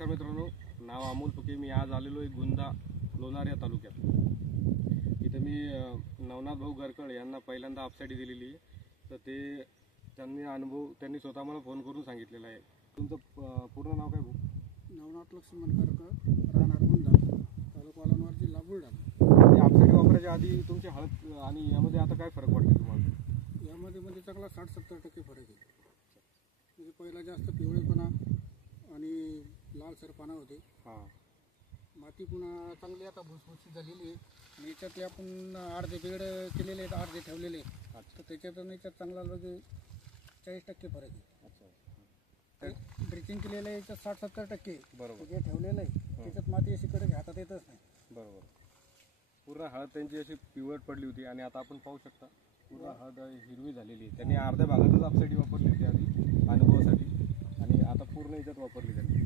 नमस्कार मित्रांनो, नाव अमोल फुके. मी आज आलेलो आहे गुंदा लोणार या तालुक्यात. इथे मी नवनाथ भाऊ गरकळ यांना पहिल्यांदा अपसाईड दिलेली आहे. तर ते त्यांनी स्वतः मला फोन करून सांगितलेलं आहे. तुमचं पूर्ण नाव काय भाऊ? नवनाथ लक्ष्मण गरकळ, राहणार गुंदा, तालुका लोणार, जिल्हा बुलढाणा. आणि अपसाईड वापरायच्या आधी तुमची हळद आणि यामध्ये आता काय फरक वाटतो तुम्हाला? यामध्ये चांगला 60-70% फरक आहे. म्हणजे पहिला जास्त पिवळेपणा आणि लालसरपणा होते. हां, माती पुन्हा चांगली आता भुसभुशीत झालेली आहे. आणि याच्यातले आपण अर्धे बेड केलेले आहेत, अर्धे ठेवलेले आहेत. तर त्याच्यातून याच्यात चांगला लगे 40% फरक आहे. अच्छा, ड्रिचिंग केलेलं आहे याच्यात 60-70%. बरोबर. जे ठेवलेलं आहे त्याच्यात माती अशी कडे हातात येतच नाही. बरोबर. पूर्ण हळद त्यांची अशी पिवळट पडली होती आणि आता आपण पाहू शकता पूर्ण हळद हिरवी झालेली आहे. त्यांनी अर्ध्या भागातच अपसाईड वापरली होती आधी अनुभवासाठी, आणि आता पूर्ण याच्यात वापरली त्यांनी.